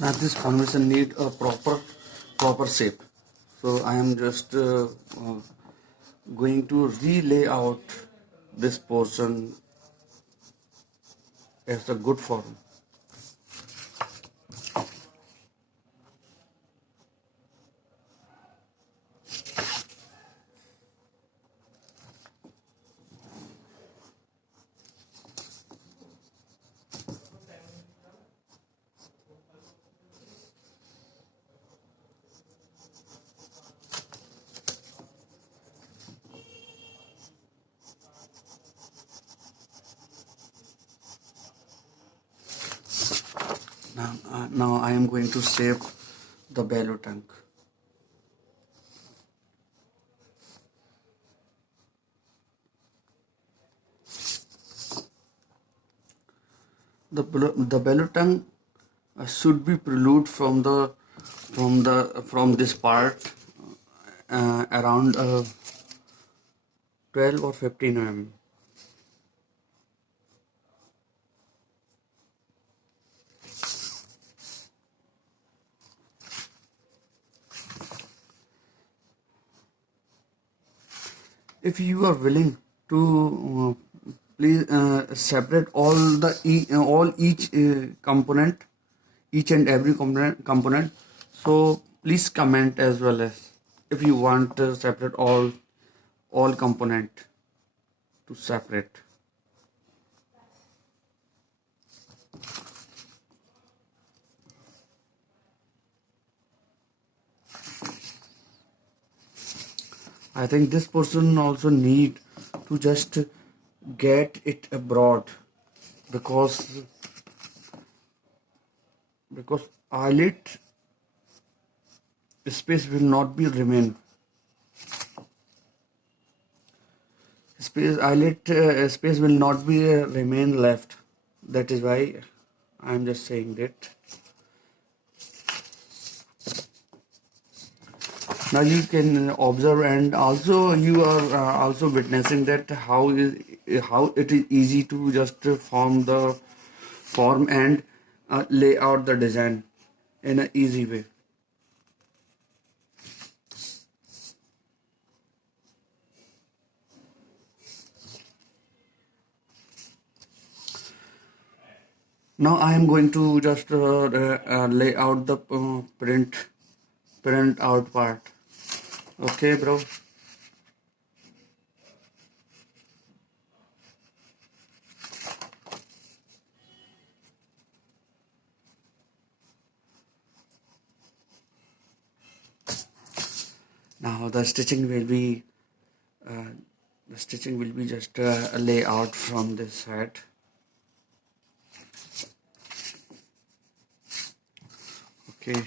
Now this formation need a proper shape. So I am just going to relay out this portion as a good form. Now I am going to shape the bellow tank. The bellow tank should be prelude from this part around 12 or 15 mm. If you are willing to please separate all each component, each and every component. So please comment as well as if you want to separate all component to separate. I think this person also need to just get it abroad because eyelid space will not be remain. Space will not be remain left. That is why I am just saying that. Now you can observe, and also you are also witnessing that how it is easy to just form and lay out the design in an easy way. Now I am going to just lay out the print out part. Okay, bro. Now the stitching will be just a layout from this side. Okay.